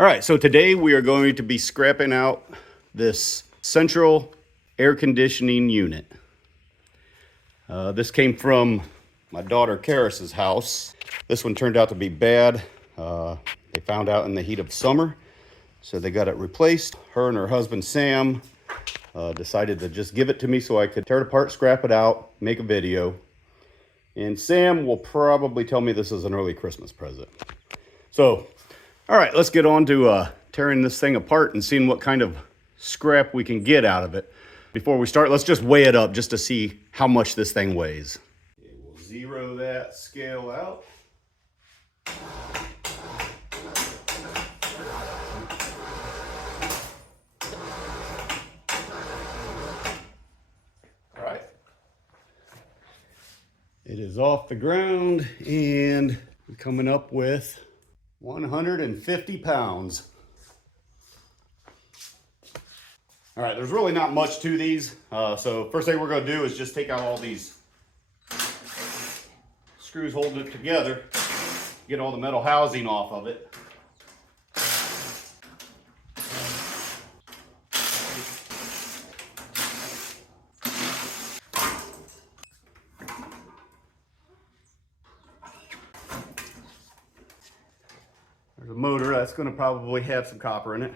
All right, so today we are going to be scrapping out this central air conditioning unit. This came from my daughter Cariss's house. This one turned out to be bad. They found out in the heat of summer, so they got it replaced. Her and her husband Sam decided to just give it to me so I could tear it apart, scrap it out, make a video. And Sam will probably tell me this is an early Christmas present. So, all right, let's get on to tearing this thing apart and seeing what kind of scrap we can get out of it. Before we start, let's just weigh it up just to see how much this thing weighs. Okay, we'll zero that scale out. All right. It is off the ground and coming up with 150 pounds. All right, there's really not much to these. So first thing we're gonna do is just take out all these screws holding it together, get all the metal housing off of it. There's a motor that's gonna probably have some copper in it.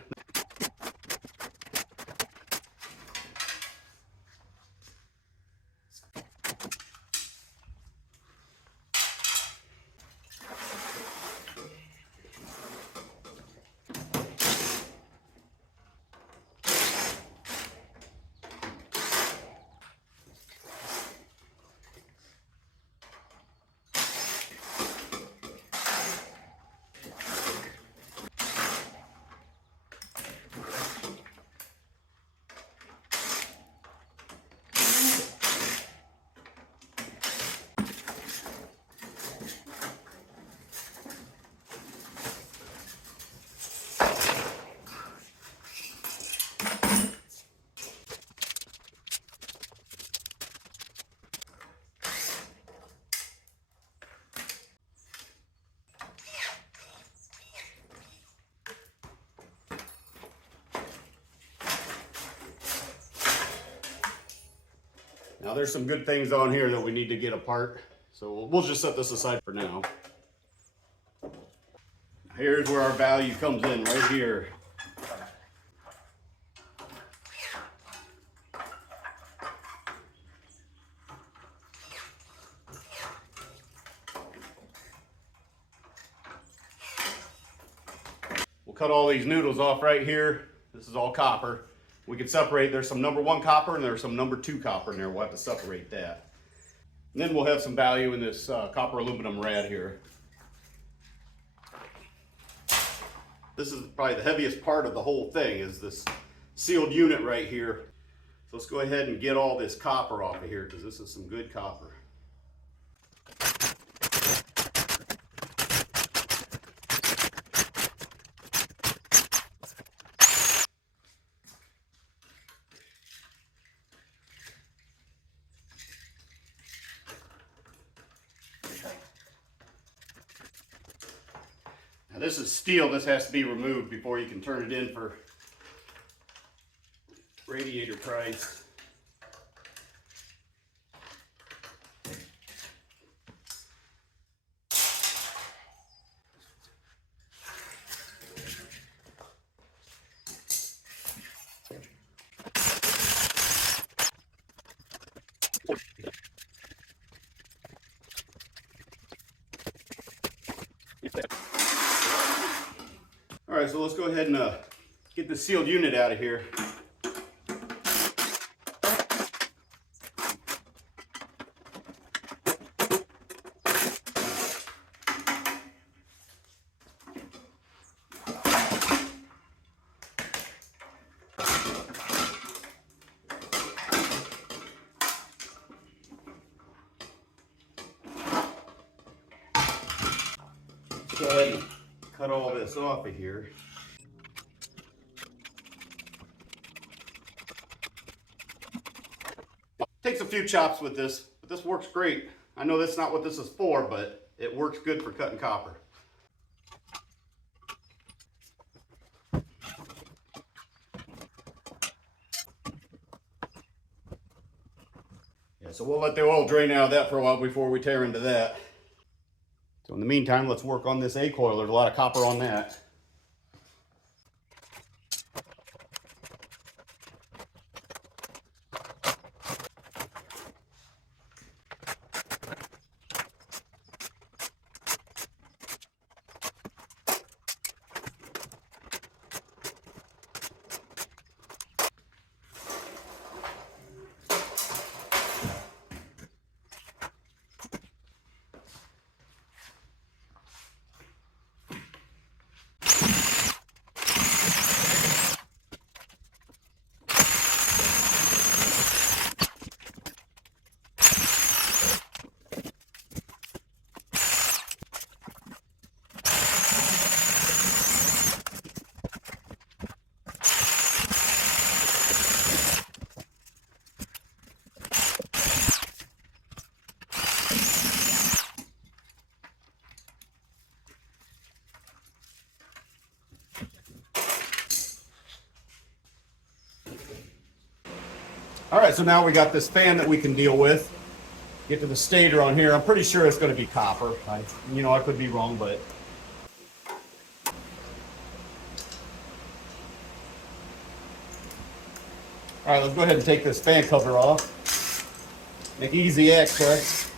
Now there's some good things on here that we need to get apart, so we'll just set this aside for now. Here's where our value comes in, right here. We'll cut all these noodles off right here. This is all copper. We can separate, there's some number 1 copper and there's some number 2 copper in there. We'll have to separate that. And then we'll have some value in this copper aluminum rad here. This is probably the heaviest part of the whole thing, is this sealed unit right here. So let's go ahead and get all this copper off of here, because this is some good copper. Now this is steel. This has to be removed before you can turn it in for radiator price. All right, so let's go ahead and get the sealed unit out of here. Go ahead and cut all this off of here. Takes a few chops with this, but this works great. I know that's not what this is for, but it works good for cutting copper. right, so we'll let the oil drain out of that for a while before we tear into that. So in the meantime, let's work on this A-coil. There's a lot of copper on that. All right, so now we got this fan that we can deal with. Get to the stator on here. I'm pretty sure it's going to be copper. I could be wrong, but. All right, let's go ahead and take this fan cover off. Make easy access.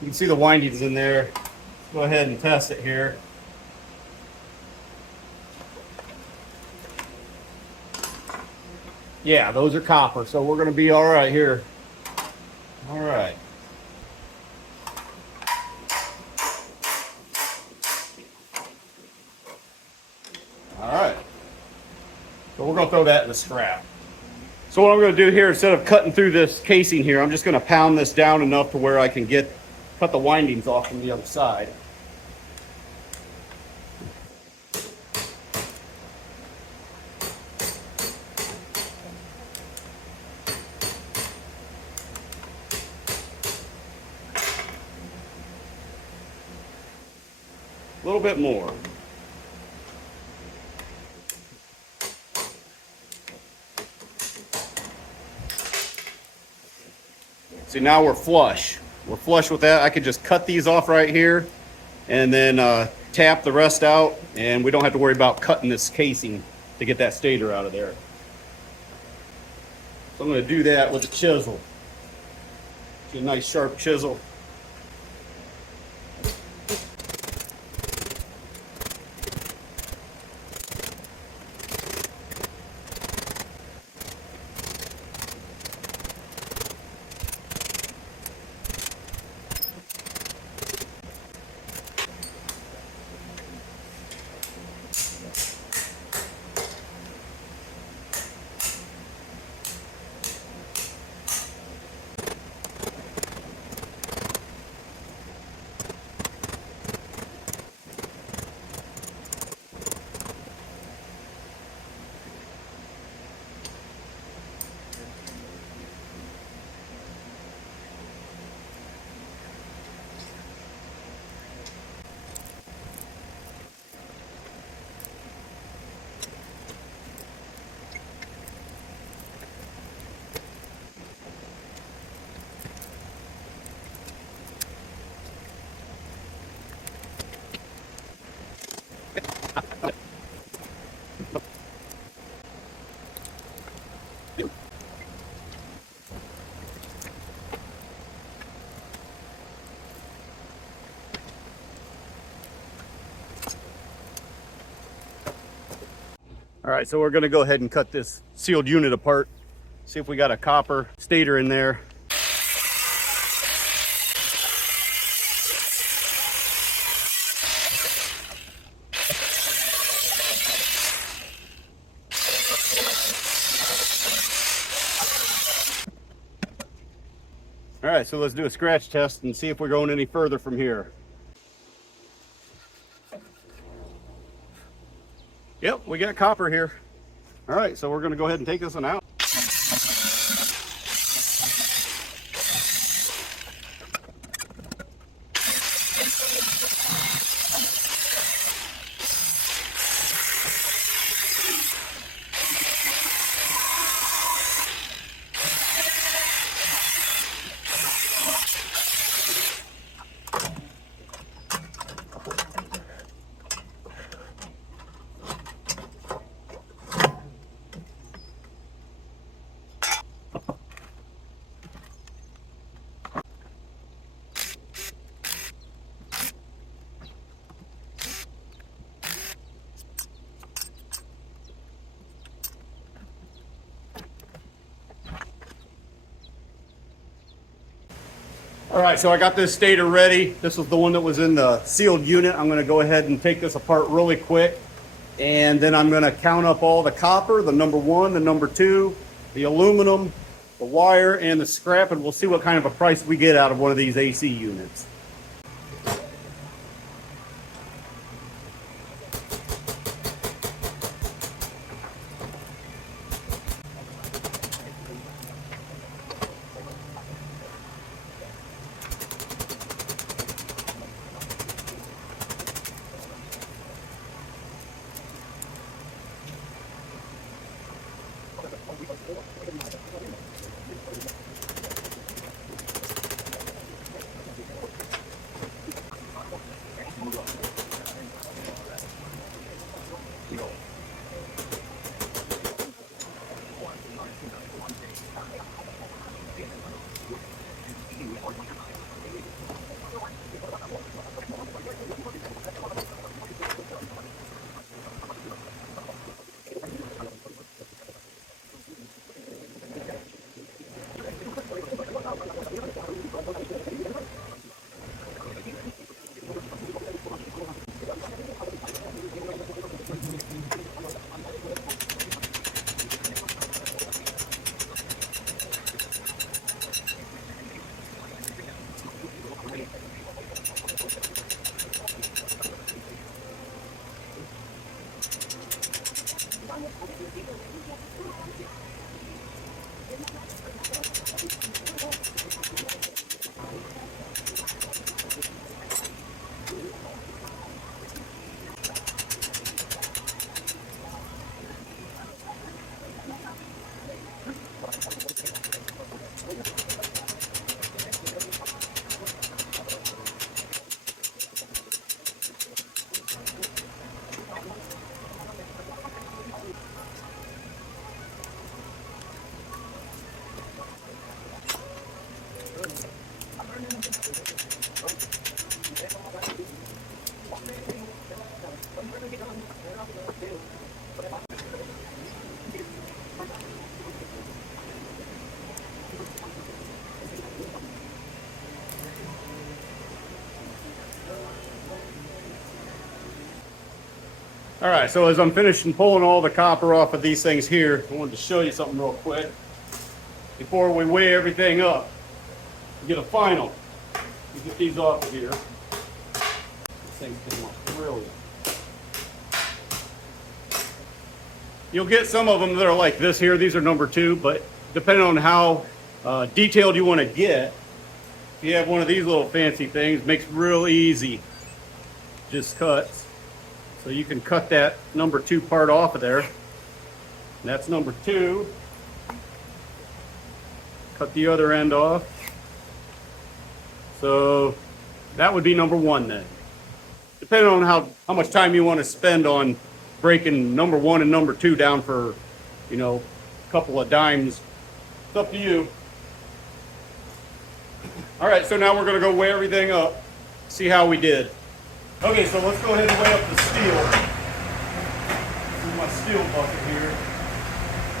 You can see the windings in there. Let's go ahead and test it here. Yeah, those are copper, so we're going to be all right here. All right. All right. So we're going to throw that in the scrap. So what I'm going to do here, instead of cutting through this casing here, I'm just going to pound this down enough to where I can cut the windings off from the other side. A little bit more. See, now we're flush. We're flush with that. I could just cut these off right here and then tap the rest out, and we don't have to worry about cutting this casing to get that stator out of there. So I'm going to do that with a chisel. Get a nice sharp chisel. All right, so we're gonna go ahead and cut this sealed unit apart. See if we got a copper stator in there. All right, so let's do a scratch test and see if we're going any further from here. Yep, we got copper here. All right, so we're gonna go ahead and take this one out. All right, so I got this stator ready. This was the one that was in the sealed unit. I'm gonna go ahead and take this apart really quick. And then I'm gonna count up all the copper, the number 1, the number 2, the aluminum, the wire, and the scrap, and we'll see what kind of a price we get out of one of these AC units. All right, so as I'm finishing pulling all the copper off of these things here, I wanted to show you something real quick. Before we weigh everything up, we get a final. You get these off of here. This thing's been brilliant. You'll get some of them that are like this here. These are number 2, but depending on how detailed you want to get, if you have one of these little fancy things, it makes it real easy. Just cuts. So you can cut that number 2 part off of there. And that's number 2. Cut the other end off. So that would be number 1 then. Depending on how much time you want to spend on breaking number 1 and number 2 down for, you know, a couple of dimes. It's up to you. All right, so now we're going to go weigh everything up, see how we did. Okay, so let's go ahead and weigh up the steel. This is my steel bucket here.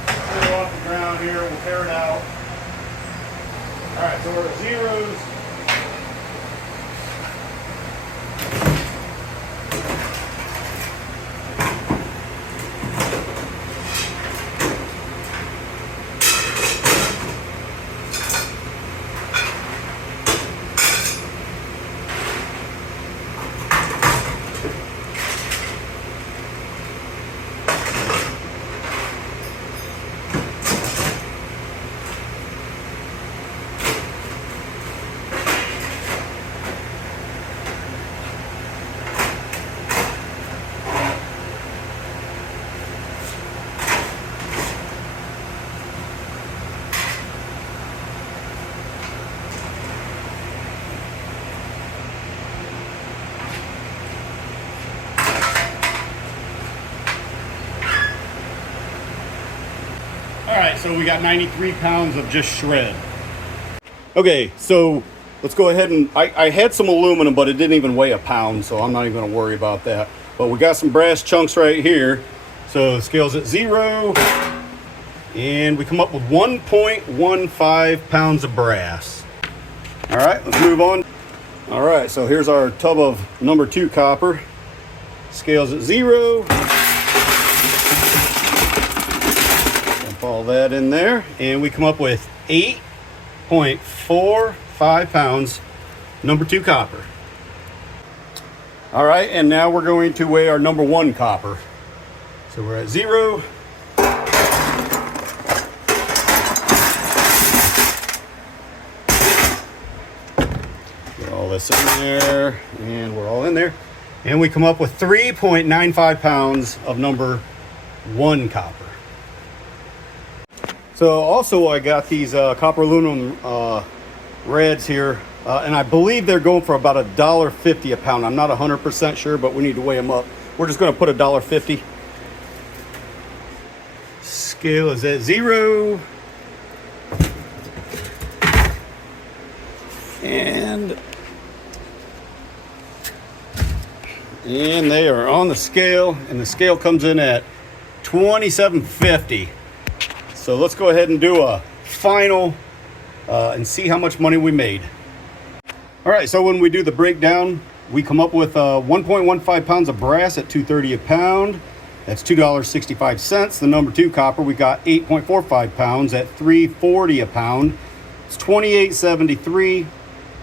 Pull it off the ground here, we'll tear it out. All right, so we're at zeros. so we got 93 pounds of just shred. Okay, so let's go ahead and, I had some aluminum, but it didn't even weigh a pound, so I'm not even gonna worry about that. But we got some brass chunks right here. So the scale's at 0, and we come up with 1.15 pounds of brass. All right, let's move on. All right, so here's our tub of number 2 copper. Scale's at 0. Dump all that in there, and we come up with 8.45 pounds, number 2 copper. All right, and now we're going to weigh our number 1 copper. So we're at 0. Get all this in there, and we're all in there. And we come up with 3.95 pounds of number 1 copper. So also I got these copper aluminum rads here, and I believe they're going for about $1.50 a pound. I'm not 100% sure, but we need to weigh them up. We're just going to put $1.50. Scale is at 0. And they are on the scale, and the scale comes in at 27.50. So let's go ahead and do a final and see how much money we made. All right, so when we do the breakdown, we come up with 1.15 pounds of brass at $2.30 a pound. That's $2.65. The number 2 copper, we got 8.45 pounds at $3.40 a pound. It's $28.73.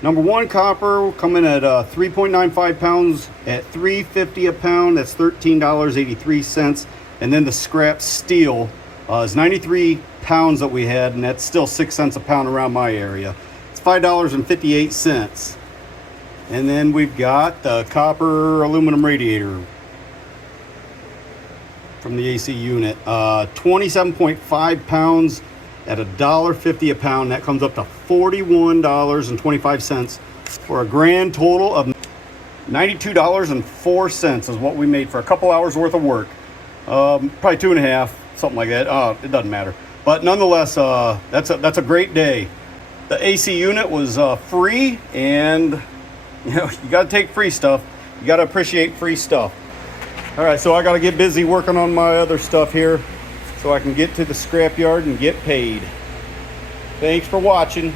Number 1 copper will come in at 3.95 pounds at $3.50 a pound. That's $13.83. And then the scrap steel is 93 pounds that we had, and that's still 6 cents a pound around my area. It's $5.58. And then we've got the copper aluminum radiator from the AC unit, 27.5 pounds at $1.50 a pound. That comes up to $41.25 for a grand total of $92.04 is what we made for a couple hours worth of work. Probably 2.5, something like that. It doesn't matter. But nonetheless, that's a great day. The AC unit was free, and you know, you got to take free stuff. You got to appreciate free stuff. All right, so I got to get busy working on my other stuff here so I can get to the scrapyard and get paid. Thanks for watching.